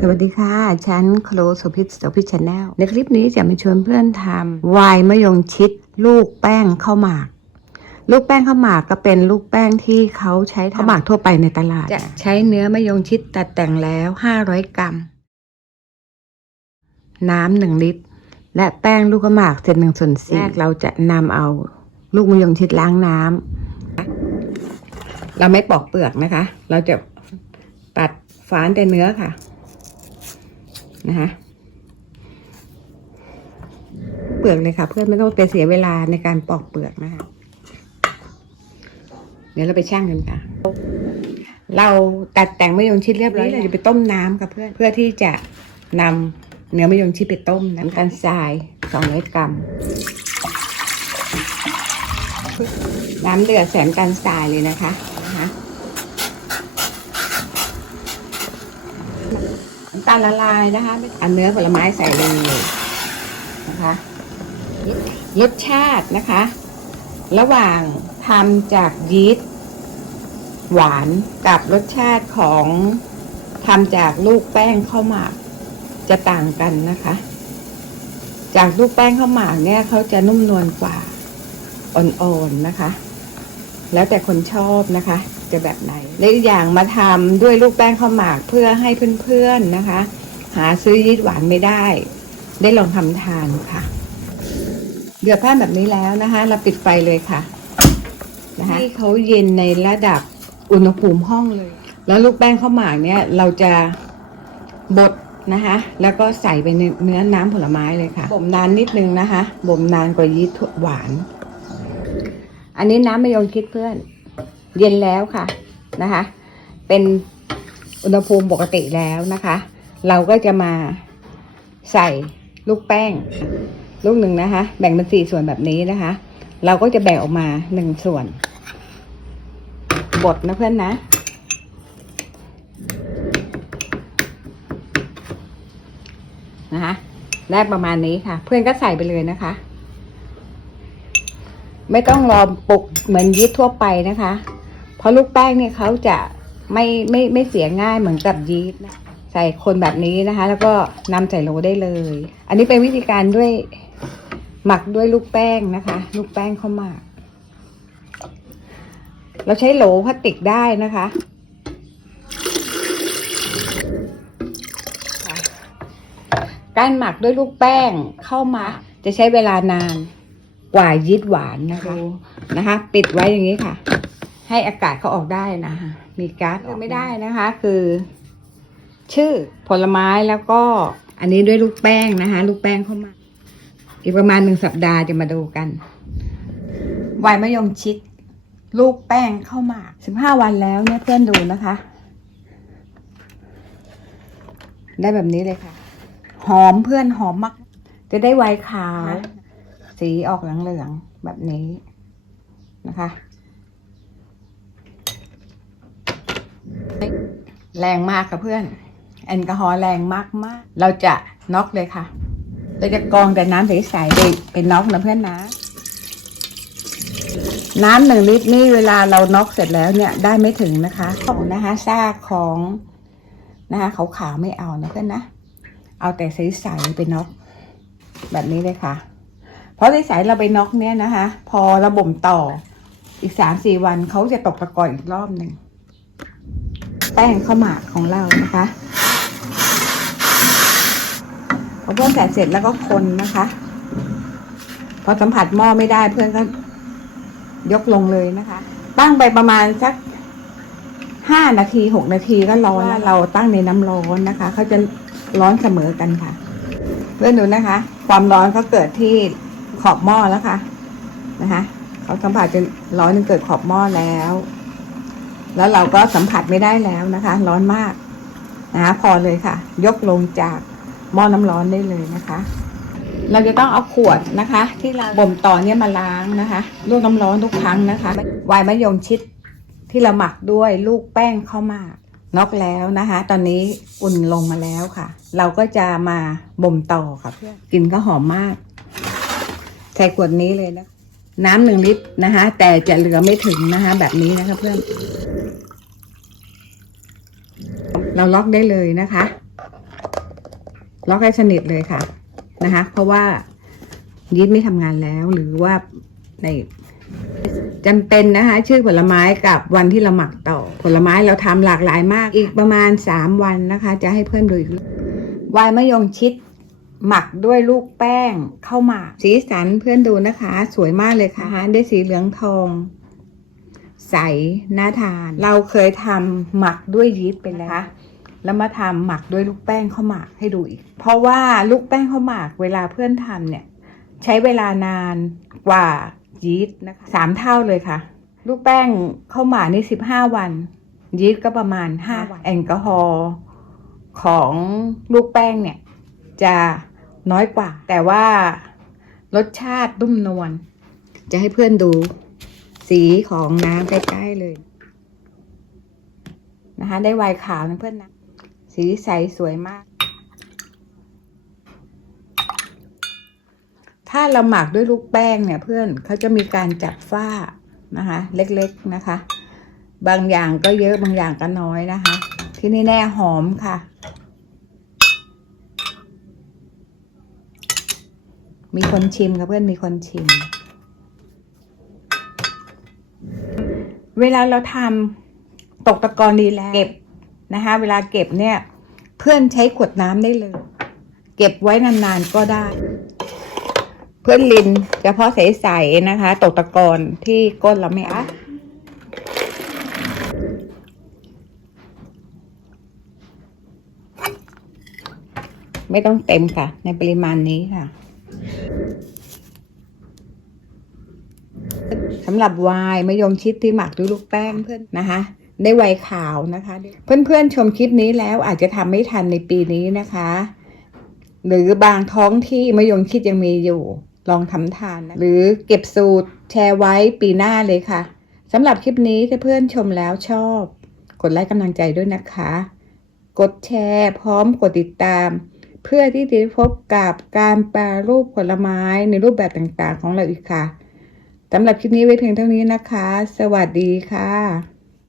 สวัสดีค่ะ ฉันโคลสุพิษสุพิชแนลในคลิปนี้จะมาชวนเพื่อนทำวายมะยงชิด ลูกแป้งข้าวหมาก ลูกแป้งข้าวหมากก็เป็นลูกแป้งที่เขาใช้ข้าวหมากทั่วไปในตลาด จะใช้เนื้อมะยงชิดตัดแต่งแล้ว 500 กรัม น้ำหนึ่งลิตร และแป้งลูกข้าวหมากเศษหนึ่งส่วนสี่แรกเราจะนำเอาลูกมะยงชิดล้างน้ำเราไม่ปอกเปลือกนะคะ เราจะตัดฝานแต่เนื้อค่ะ นะคะเปลือกเลยค่ะ เพื่อนไม่ต้องไปเสียเวลาในการปอกเปลือกนะคะ เดี๋ยวเราไปช่างกันค่ะ เราตัดแต่งมะยงชิดเรียบร้อยเราจะไปต้มน้ำค่ะเพื่อนเพื่อที่จะนำเนื้อมะยงชิดไปต้มน้ำตาลทราย200กรัมน้ำเดือดแสนกันทรายเลยนะคะนะคะ น้ำตา ลละลายนะคะเอาเนื้อผลไม้ใส่เลยนะคะรสชาตินะคะ ระหว่างทำจากยีสต์หวานกับรสชาติของทำจากลูกแป้งข้าวหมาก จะต่างกันนะคะ จากลูกแป้งข้าวหมากเนี่ยเขาจะนุ่มนวลกว่าอ่อนๆนะคะ แล้วแต่คนชอบนะคะ จะแบบไหนและอีกอย่างมาทำด้วยลูกแป้งข้าวหมากเพื่อให้เพื่อนๆนะคะ หาซื้อยีสต์หวานไม่ได้ ได้ลองทำทานค่ะ เดือดผ้านแบบนี้แล้วนะคะ เราปิดไฟเลยค่ะนะคะให้เขาเย็นในระดับอุณหภูมิห้องเลย แล้วลูกแป้งข้าวหมากเนี่ยเราจะบดนะคะ แล้วก็ใส่ไปในเนื้อน้ำผลไม้เลยค่ะ บ่มนานนิดนึงนะคะ บ่มนานกว่ายีสต์หวาน อันนี้น้ำมะยงชิดเพื่อน เย็นแล้วค่ะนะคะ เป็นอุณหภูมิปกติแล้วนะคะ เราก็จะมาใส่ลูกแป้ง ลูกหนึ่งนะคะ แบ่งเป็นสี่ส่วนแบบนี้นะคะ เราก็จะแบ่งออกมาหนึ่งส่วนบดนะเพื่อนนะนะคะได้ประมาณนี้ค่ะ เพื่อนก็ใส่ไปเลยนะคะ ไม่ต้องรอปลุกเหมือนยีสต์ทั่วไปนะคะ ราะลูกแป้งเนี่ยเขาจะไม่ไม่ไม่เสียง่ายเหมือนกับยีสต์นะใส่คนแบบนี้นะคะ แล้วก็นำใส่โหลได้เลย อันนี้เป็นวิธีการด้วยหมักด้วยลูกแป้งนะคะ ลูกแป้งข้าวหมากเราใช้โหลพลาสติกได้นะคะ การหมักด้วยลูกแป้งเข้ามา จะใช้เวลานานกว่ายีสต์หวานนะคะนะคะ ปิดไว้อย่างนี้ค่ะ ให้อากาศเขาออกได้นะคะ มีก๊าซออกไม่ได้นะคะ คือ ชื่อผลไม้แล้วก็ อันนี้ด้วยลูกแป้งนะคะ ลูกแป้งเข้ามา อีกประมาณหนึ่งสัปดาห์จะมาดูกันไวน์มะยงชิด ลูกแป้งเข้ามาสิบห้าวันแล้วเนี่ยเพื่อนดูนะคะ ได้แบบนี้เลยค่ะ หอมเพื่อนหอมมาก จะได้ไวน์ขาว สีออกเหลืองๆแบบนี้นะคะ แรงมากค่ะเพื่อน แอลกอฮอล์แรงมากมากเราจะน็อกเลยค่ะ เราจะกรองแต่น้ำใสๆไปเป็นน็อกนะเพื่อนนะ น้ำหนึ่งลิตรนี่เวลาเราน็อกเสร็จแล้วเนี่ยได้ไม่ถึงนะคะของนะคะซากของนะคะขาวๆไม่เอานะเพื่อนนะ เอาแต่ใสๆไปน็อกแบบนี้เลยค่ะ เพราะใสๆเราไปน็อกเนี่ยนะคะ พอราบ่มต่ออีกสามสี่วันเขาจะตกตะกอนอีกรอบหนึ่ง แป้งข้าวหมากของเรานะคะพอเพื่อนใส่เสร็จแล้วก็คนนะคะ พอสัมผัสหม้อไม่ได้เพื่อนก็ยกลงเลยนะคะ ตั้งไปประมาณสักห้านาทีหกนาทีก็ร้อนเราตั้งในน้ำร้อนนะคะเขาจะร้อนเสมอกันค่ะเพื่อนดูนะคะ ความร้อนเขาเกิดที่ขอบหม้อแล้วค่ะนะคะเขาสัมผัสจะร้อนจนเกิดขอบหม้อแล้ว แล้วเราก็สัมผัสไม่ได้แล้วนะคะ ร้อนมากนะคะพอเลยค่ะ ยกลงจากหม้อน้ำร้อนได้เลยนะคะ เราจะต้องเอาขวดนะคะ ที่เราบ่มต่อเนี่ยมาล้างนะคะลวกน้ำร้อนทุกครั้งนะคะวน์มะยงชิดที่เราหมักด้วยลูกแป้งข้าวหมากน็อกแล้วนะคะ ตอนนี้อุ่นลงมาแล้วค่ะ เราก็จะมาบ่มต่อค่ะเพื่อนกลิ่นก็หอมมากใส่ขวดนี้เลยนะ น้ำหนึ่งลิตรนะคะ แต่จะเหลือไม่ถึงนะคะ แบบนี้นะคะเพื่อน เราล็อกได้เลยนะคะ ล็อกให้สนิทเลยค่ะนะคะ เพราะว่ายีสต์ไม่ทำงานแล้วหรือว่าในจำเป็นนะคะ ชื่อผลไม้กับวันที่เราหมักต่อ ผลไม้เราทำหลากหลายมากอีกประมาณสามวันนะคะ จะให้เพื่อนดูอีกวายมะยงชิด หมักด้วยลูกแป้งข้าวหมากสีสันเพื่อนดูนะคะ สวยมากเลยค่ะได้สีเหลืองทอง ใสน่าทาน เราเคยทำหมักด้วยยีสต์ไปแล้วนะคะแล้วมาทำหมักด้วยลูกแป้งข้าวหมากให้ดูอีก เพราะว่าลูกแป้งข้าวหมากเวลาเพื่อนทำเนี่ย ใช้เวลานานกว่ายีสต์นะคะสามเท่าเลยค่ะ ลูกแป้งข้าวหมากนี่สิบห้าวันยีสต์ก็ประมาณห้าวันแอลกอฮอล์ของลูกแป้งเนี่ย จะน้อยกว่า แต่ว่ารสชาตินุ่มนวลจะให้เพื่อนดูสีของน้ำใกล้ๆเลย นะคะ ได้ไวขาวนะเพื่อนนะ สีใสสวยมาก ถ้าเราหมักด้วยลูกแป้งเนี่ยเพื่อนเขาจะมีการจับฝ้านะคะ เล็กๆนะคะ บางอย่างก็เยอะบางอย่างก็น้อยนะคะ ที่นี่แน่หอมค่ะ มีคนชิมค่ะเพื่อนมีคนชิม เวลาเราทำตกตะกอนดีแล้วเก็บนะคะ เวลาเก็บเนี่ย เพื่อนใช้ขวดน้ำได้เลย เก็บไว้นานๆก็ได้ เพื่อนลินเฉพาะใสๆนะคะ ตกตะกอนที่ก้นเราไม่อะไม่ต้องเต็มค่ะ ในปริมาณนี้ค่ะ สำหรับวน์มะยงชิดที่หมักด้วยลูกแป้งเพื่อนนะคะได้ไวน์ขาวนะคะ เพื่อนๆชมคลิปนี้แล้วอาจจะทำไม่ทันในปีนี้นะคะ หรือบางท้องที่มะยงชิดยังมีอยู่ลองทำทานนะหรือเก็บสูตรแชร์ไว้ปีหน้าเลยค่ะสำหรับคลิปนี้ถ้าเพื่อนชมแล้วชอบ กดไลค์กำลังใจด้วยนะคะ กดแชร์พร้อมกดติดตาม เพื่อที่จะพบกับการแปรรูปผลไม้ในรูปแบบต่างๆของเราอีกค่ะ สำหรับคลิปนี้ไว้เพียงเท่านี้นะคะ สวัสดีค่ะ